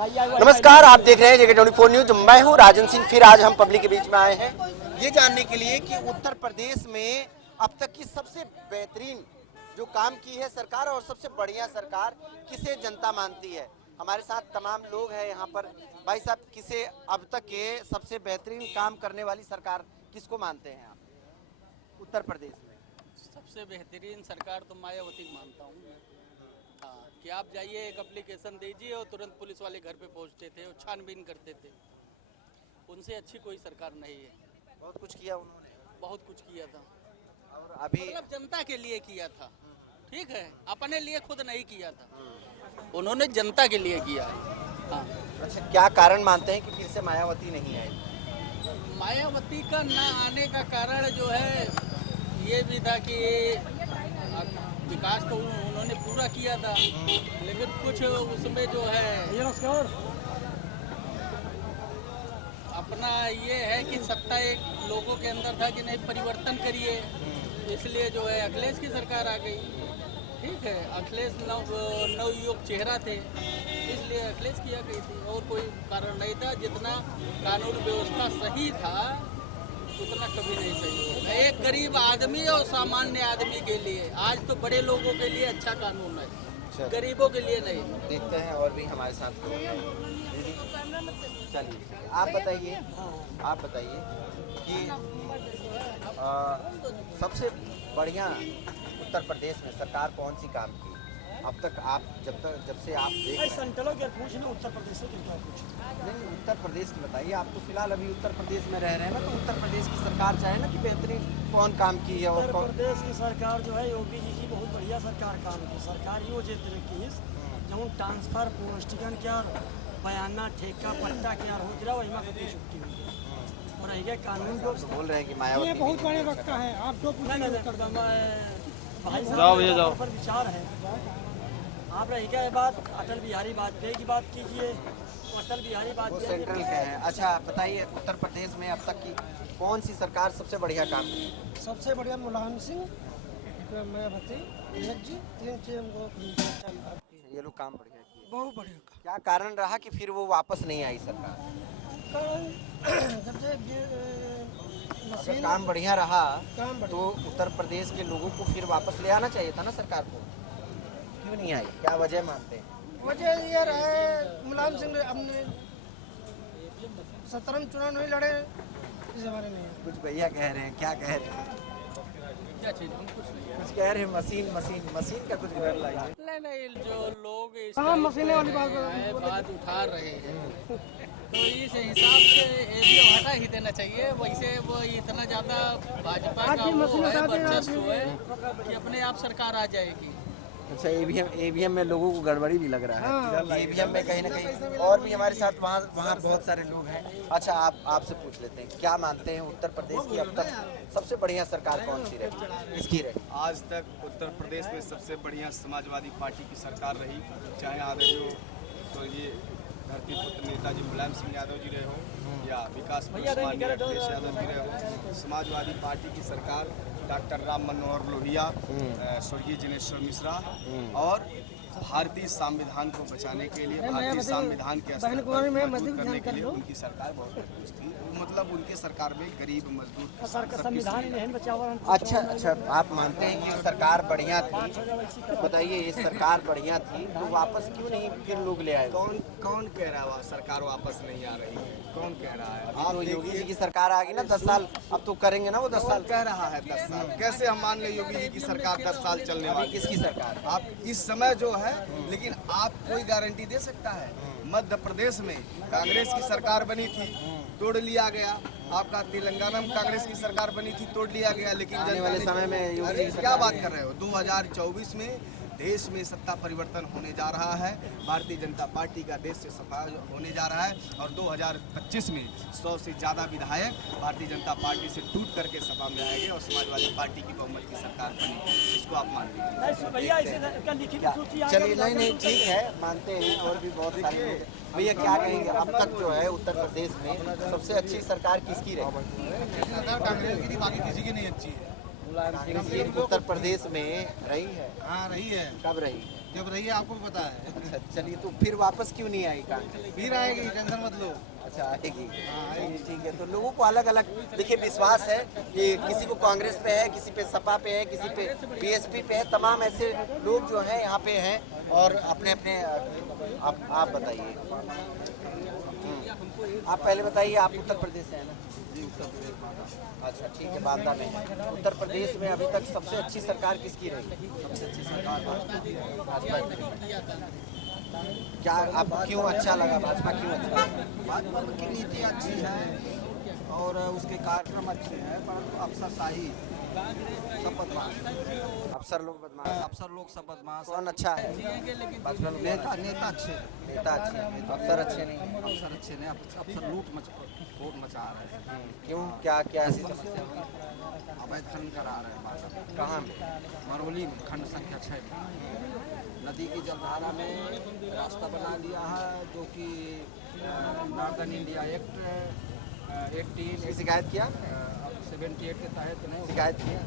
नमस्कार, आप देख रहे हैं JK24 न्यूज। मैं हूं राजन सिंह। फिर आज हम पब्लिक के बीच में आए हैं ये जानने के लिए कि उत्तर प्रदेश में अब तक की सबसे बेहतरीन जो काम की है सरकार और सबसे बढ़िया सरकार किसे जनता मानती है। हमारे साथ तमाम लोग हैं यहाँ पर। भाई साहब, किसे अब तक के सबसे बेहतरीन काम करने वाली सरकार किसको मानते हैं आप उत्तर प्रदेश में? सबसे बेहतरीन सरकार तो मायावती को मानता हूँ। हाँ, कि आप जाइए, एक एप्लीकेशन दीजिए और तुरंत पुलिस वाले घर पे पहुँचते थे और छानबीन करते थे। उनसे अच्छी कोई सरकार नहीं है। बहुत कुछ किया उन्होंने, बहुत कुछ किया था और अभी मतलब जनता के लिए किया था। ठीक है, अपने लिए खुद नहीं किया था, उन्होंने जनता के लिए किया है। हाँ। अच्छा, क्या कारण मानते हैं कि फिर से मायावती नहीं आई? मायावती का न आने का कारण जो है ये भी था कि विकास तो उन्होंने पूरा किया था, लेकिन कुछ उसमें जो है अपना ये है कि सत्ता एक लोगों के अंदर था कि नहीं परिवर्तन करिए, इसलिए जो है अखिलेश की सरकार आ गई। ठीक है, अखिलेश नवयुवक चेहरा थे, इसलिए अखिलेश किया गई थी, और कोई कारण नहीं था। जितना कानून व्यवस्था सही था उतना कभी नहीं सही होगा एक गरीब आदमी और सामान्य आदमी के लिए। आज तो बड़े लोगों के लिए अच्छा कानून है, गरीबों के लिए नहीं। देखते हैं और भी हमारे साथ लोग हैं। दीदी, चलिए आप बताइए कि सबसे बढ़िया उत्तर प्रदेश में सरकार कौन सी काम की अब तक? आप जब से आप देख रहे हैं उत्तर प्रदेश से क्या कुछ नहीं, उत्तर प्रदेश की बताइए। आप तो फिलहाल अभी उत्तर प्रदेश में रह रहे हैं ना, तो उत्तर प्रदेश की सरकार चाहे ना कि बेहतरीन कौन काम की है। और उत्तर प्रदेश की सरकार जो है योगी जी की बहुत बढ़िया सरकार काम की। सरकार यो जे तरह जब ट्रांसफर पोस्टिकन क्या बयाना ठेका पट्टा क्या हो रहा वही में कभी छुट्टी हुई और यही कानून जो बोल रहे हैं कि मायावती ये बहुत बड़े वक्ता है। आप जो भाई साहब पर विचार है। आप रही बात अटल बिहारी वाजपेयी की बात कीजिए, अटल बिहारी वाजपेयी सेंट्रल के हैं। अच्छा बताइए, उत्तर प्रदेश में अब तक की कौन सी सरकार सबसे बढ़िया काम की? सबसे बढ़िया मुलायम सिंह, मायावती जी, तीन ये लोग काम बढ़िया किए। बहुत बढ़िया। क्या कारण रहा कि फिर वो वापस नहीं आई सरकार? जब से अगर काम बढ़िया रहा तो उत्तर प्रदेश के लोगों को फिर वापस ले आना चाहिए था ना सरकार को। क्यों नहीं आई? क्या वजह मानते हैं? वजह ये रहे मुलायम सिंह अपने 17 चुनाव नहीं लड़े, इस बारे में कुछ भैया कह रहे हैं, क्या कह रहे हैं? क्या चीज? कुछ कह रहे हैं मशीन का कुछ घर लाइए। नहीं, जो लोग इस मशीनें वाली बात उठा रहे हैं तो इस हिसाब से ईवीएम हटा ही देना चाहिए। वैसे वो इतना ज़्यादा भाजपा का वो है वर्चस्व है कि अपने आप सरकार आ जाएगी। अच्छा, ईवीएम में लोगों को गड़बड़ी भी लग रहा है। ईवीएम में कहीं ना कहीं और भी हमारे साथ वहाँ बहुत सारे लोग हैं। अच्छा, आपसे पूछ लेते हैं, क्या मानते हैं उत्तर प्रदेश की अब तक सबसे बढ़िया सरकार कौन सी रही? किसकी रही? आज तक उत्तर प्रदेश में सबसे बढ़िया समाजवादी पार्टी की सरकार रही, चाहे आदरणीय तो ये धरती पुत्र नेताजी मुलायम सिंह यादव जी रहे हो या विकास माननीय अखिलेश यादव जी रहे हो। समाजवादी पार्टी की सरकार डॉक्टर राम मनोहर लोहिया, स्वर्गीय जिनेश्वर मिश्रा और भारतीय संविधान को बचाने के लिए, भारतीय संविधान के स्तर पर मजबूत करने के लिए उनकी सरकार बहुत मजबूत थी। मतलब उनके सरकार में गरीब मजदूर संविधान। अच्छा, आप मानते हैं कि सरकार बढ़िया थी। बताइए, ये सरकार बढ़िया थी तो वापस क्यों नहीं फिर लोग ले आए? कौन कह रहा है सरकार वापस नहीं आ रही है? कौन कह रहा है? आप तो योगी जी की सरकार आ गई ना 10 साल, अब तो करेंगे ना वो 10 साल। कह रहा है 10 साल। कैसे हम मान ले योगी जी की सरकार 10 साल चलने वाली? किसकी सरकार? आप इस समय जो है, लेकिन आप कोई गारंटी दे सकता है? मध्य प्रदेश में कांग्रेस की सरकार बनी थी, तोड़ लिया गया। आपका तेलंगाना में कांग्रेस की सरकार बनी थी, तोड़ लिया गया। लेकिन आने वाले समय में योगी जी क्या बात कर रहे हो? 2024 में देश में सत्ता परिवर्तन होने जा रहा है। भारतीय जनता पार्टी का देश से सफा होने जा रहा है और 2025 में 100 से ज़्यादा विधायक भारतीय जनता पार्टी से टूट करके सभा में आएंगे और समाजवादी पार्टी की बहुमत की सरकार बनेगी। इसको आप मान लीजिए। चलिए, नहीं ठीक है, मानते हैं। और भी बहुत सारे लोग। भैया क्या कहेंगे, अब तक जो है उत्तर प्रदेश में सबसे अच्छी सरकार किसकी रही? कांग्रेस की, बाकी किसी की नहीं अच्छी है। उत्तर प्रदेश में रही है? हाँ, रही है। कब रही है? जब रही है आपको भी पता है। अच्छा चलिए, तो फिर वापस क्यों नहीं आई काम? फिर आएगी, टेंशन मत लो। अच्छा आएगी, चलिए ठीक है। तो लोगों को अलग अलग देखिए विश्वास है कि किसी को कांग्रेस पे है, किसी पे सपा पे है, किसी पे बीएसपी पे है, तमाम ऐसे लोग जो हैं यहाँ पे हैं और अपने अपने आप बताइए। आप पहले बताइए, आप उत्तर प्रदेश से हैं ना? जी उत्तर प्रदेश। अच्छा ठीक है, बांदा में है। उत्तर प्रदेश में अभी तक सबसे अच्छी सरकार किसकी रही? सबसे अच्छी सरकार भाजपा की है। भाजपा की। क्या आप क्यों अच्छा लगा, भाजपा क्यों अच्छा लगा? भाजपा की नीति अच्छी है और उसके कार्यक्रम अच्छे हैं, परंतु अफसरशाही सब बदमाश। अफसर लोग बदमाश। अफसर लोग सब बदमाश। कौन अच्छा है? भाजपा लोग नेता नेता अच्छे हैं। नेता अच्छे हैं, तो अफसर अच्छे नहीं। अफसर अच्छे नहीं, अफसर लूट मचा रहे हैं। क्यों, क्या क्या ऐसी समस्या हुई? अवैध खनन करा रहे हैं बात। कहाँ में? मरवली में खंड संख्या 6 में नदी की जलधारा में रास्ता बना लिया है, जो कि नॉर्दर्न इंडिया एक्ट 18 शिकायत किया? 78 के तहत नहीं शिकायत किया?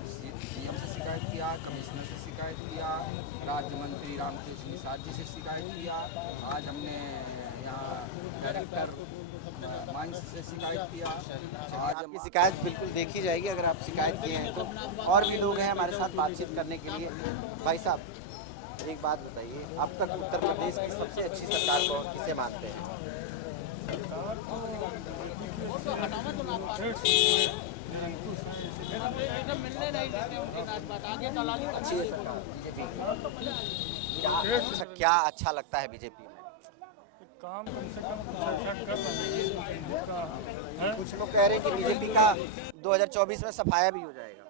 सीएम से शिकायत किया, कमिश्नर से शिकायत किया, राज्य मंत्री रामकृष्ण निषाद जी से शिकायत किया। आज हमने यहाँ डायरेक्टर माइंस से शिकायत किया। आज आपकी शिकायत बिल्कुल देखी जाएगी अगर आप शिकायत किए हैं तो। और भी लोग हैं हमारे साथ बातचीत करने के लिए। भाई साहब एक बात बताइए, अब तक उत्तर प्रदेश की सबसे अच्छी सरकार को किसे मानते हैं? अच्छी है सरकार बीजेपी की। क्या अच्छा लगता है बीजेपी में? काम कम से कम कर रहे हैं। कुछ लोग कह रहे हैं कि बीजेपी का 2024 में सफाया भी हो जाएगा।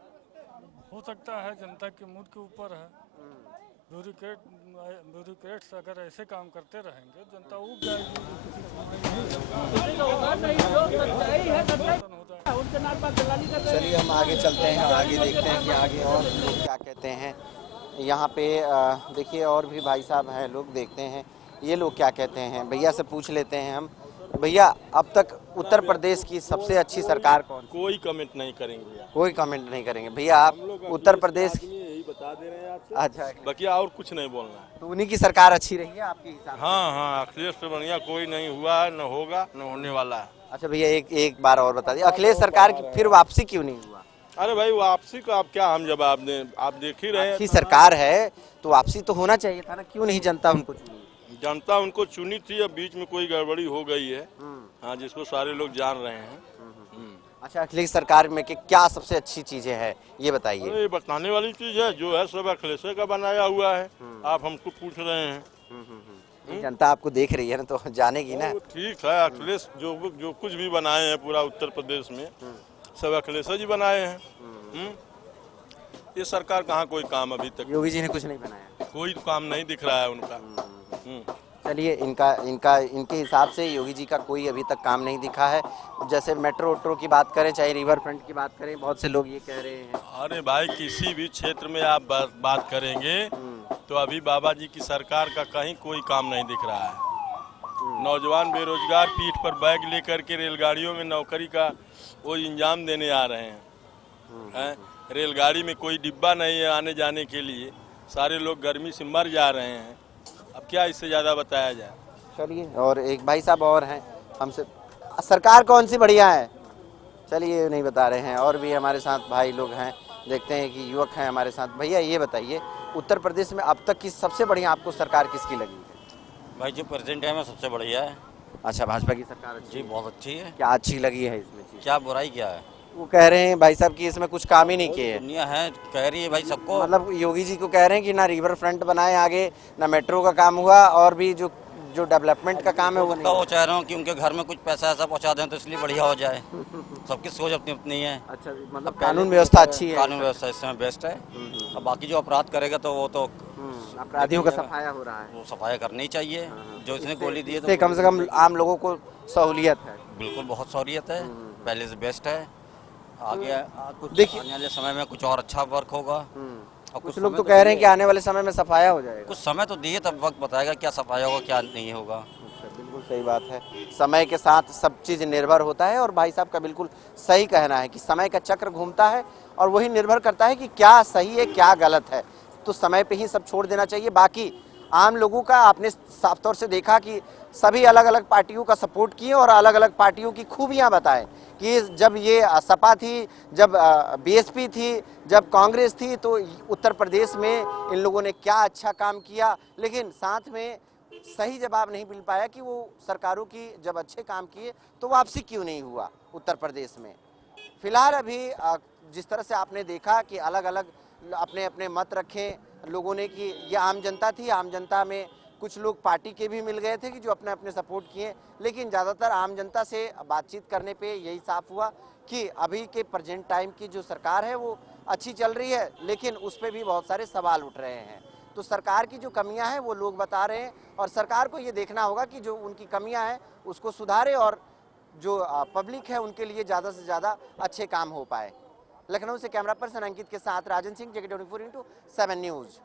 हो सकता है, जनता के मूड के ऊपर है। ब्यूरोक्रेट्स अगर ऐसे काम करते रहेंगे जनता उब जाएगी। चलिए हम आगे चलते हैं, आगे देखते हैं कि आगे और लोग क्या कहते हैं। यहाँ पे देखिए और भी भाई साहब हैं, लोग देखते हैं ये लोग क्या कहते हैं। भैया से पूछ लेते हैं हम। भैया अब तक उत्तर प्रदेश की सबसे अच्छी सरकार कौन सी? कोई कमेंट नहीं करेंगे भैया। कोई कमेंट नहीं करेंगे भैया। आप उत्तर प्रदेश यही बता दे रहे हैं आपसे। अच्छा, बाकी और कुछ नहीं बोलना है। तो उन्हीं की सरकार अच्छी रही है आपके हिसाब से? हाँ हाँ, अखिलेश से बढ़िया कोई नहीं हुआ है, न होगा न होने वाला है। अच्छा भैया एक बार और बता दिए, अखिलेश सरकार की फिर वापसी क्यों नहीं हुआ? अरे भाई वापसी का आप क्या हम जवाब दें, आप देख ही रहे हैं। अच्छी सरकार है तो वापसी तो होना चाहिए था ना, क्यों नहीं जनता उनको चुनी? जनता उनको चुनी थी, अब बीच में कोई गड़बड़ी हो गई है। हाँ, जिसको सारे लोग जान रहे हैं। अच्छा अखिलेश सरकार में कि क्या सबसे अच्छी चीजें हैं ये बताइए। अरे ये बताने वाली चीज है, जो है सब अखिलेश का बनाया हुआ है। आप हमको पूछ रहे हैं। जनता आपको देख रही है ना, तो जानेगी ना। तो ठीक है, अखिलेश जो कुछ भी बनाए हैं पूरा उत्तर प्रदेश में सब अखिलेश जी बनाए हैं। ये सरकार कहाँ कोई काम अभी तक, योगी जी ने कुछ नहीं बनाया, कोई काम नहीं दिख रहा है उनका। चलिए इनके हिसाब से योगी जी का कोई अभी तक काम नहीं दिखा है। जैसे मेट्रो वेट्रो की बात करें, चाहे रिवर फ्रंट की बात करें, बहुत से लोग ये कह रहे हैं। अरे भाई किसी भी क्षेत्र में आप बात करेंगे तो अभी बाबा जी की सरकार का कहीं कोई काम नहीं दिख रहा है। नौजवान बेरोजगार पीठ पर बैग लेकर के रेलगाड़ियों में नौकरी का वो इंजाम देने आ रहे हैं। रेलगाड़ी में कोई डिब्बा नहीं है आने जाने के लिए, सारे लोग गर्मी से मर जा रहे हैं। अब क्या इससे ज़्यादा बताया जाए। चलिए और एक भाई साहब और हैं हमसे, सरकार कौन सी बढ़िया है? चलिए नहीं बता रहे हैं। और भी हमारे साथ भाई लोग हैं, देखते हैं कि युवक हैं हमारे साथ। भैया ये बताइए, उत्तर प्रदेश में अब तक की सबसे बढ़िया आपको सरकार किसकी लगी है? भाई जो प्रेजेंट है में सबसे बढ़िया है। अच्छा भाजपा की सरकार अच्छी जी है? बहुत अच्छी है। क्या अच्छी लगी है इसमें चीज़? क्या बुराई क्या है? वो कह रहे हैं भाई साहब कि इसमें कुछ काम ही नहीं किए। दुनिया है कह रही है भाई सबको, मतलब योगी जी को कह रहे हैं कि ना रिवर फ्रंट बनाए आगे, ना मेट्रो का काम हुआ, और भी जो डेवलपमेंट का काम है वो नहीं। वो चाह रहा हूँ कि उनके घर में कुछ पैसा ऐसा पहुँचा दें तो इसलिए बढ़िया हो जाए। सबकी सोच अपनी अपनी है। अच्छा मतलब कानून व्यवस्था अच्छी है? कानून व्यवस्था इस समय बेस्ट है। अब बाकी जो अपराध करेगा तो वो तो अपराधियों का सफाया हो रहा है, वो सफाया करनी ही चाहिए। जो इसने गोली दी है इससे कम से कम आम लोगों को सहूलियत है। बिल्कुल बहुत सहूलियत है, पहले से बेस्ट है। आगे कुछ देखिए आने वाले समय में कुछ और अच्छा वर्क होगा। और कुछ लोग तो कह रहे हैं कि आने वाले समय में सफाया हो जाएगा। कुछ समय तो दिए, तब वक्त बताएगा क्या सफाया होगा क्या नहीं होगा। बिल्कुल सही बात है, समय के साथ सब चीज़ निर्भर होता है। और भाई साहब का बिल्कुल सही कहना है कि समय का चक्र घूमता है और वही निर्भर करता है कि क्या सही है क्या गलत है, तो समय पे ही सब छोड़ देना चाहिए। बाकी आम लोगों का आपने साफ तौर से देखा कि सभी अलग अलग पार्टियों का सपोर्ट किए और अलग अलग पार्टियों की खूबियां बताएं कि जब ये सपा थी, जब बीएसपी थी, जब कांग्रेस थी, तो उत्तर प्रदेश में इन लोगों ने क्या अच्छा काम किया। लेकिन साथ में सही जवाब नहीं मिल पाया कि वो सरकारों की जब अच्छे काम किए तो वापसी क्यों नहीं हुआ उत्तर प्रदेश में। फिलहाल अभी जिस तरह से आपने देखा कि अलग अलग अपने अपने मत रखे लोगों ने कि ये आम जनता थी, आम जनता में कुछ लोग पार्टी के भी मिल गए थे कि जो अपने अपने सपोर्ट किए, लेकिन ज़्यादातर आम जनता से बातचीत करने पे यही साफ हुआ कि अभी के प्रेजेंट टाइम की जो सरकार है वो अच्छी चल रही है, लेकिन उस पर भी बहुत सारे सवाल उठ रहे हैं। तो सरकार की जो कमियां हैं वो लोग बता रहे हैं और सरकार को ये देखना होगा कि जो उनकी कमियां हैं उसको सुधारे और जो पब्लिक है उनके लिए ज़्यादा से ज़्यादा अच्छे काम हो पाए। लखनऊ से कैमरा पर्सन अंकित के साथ Rajan Singh, JK 24x7 news.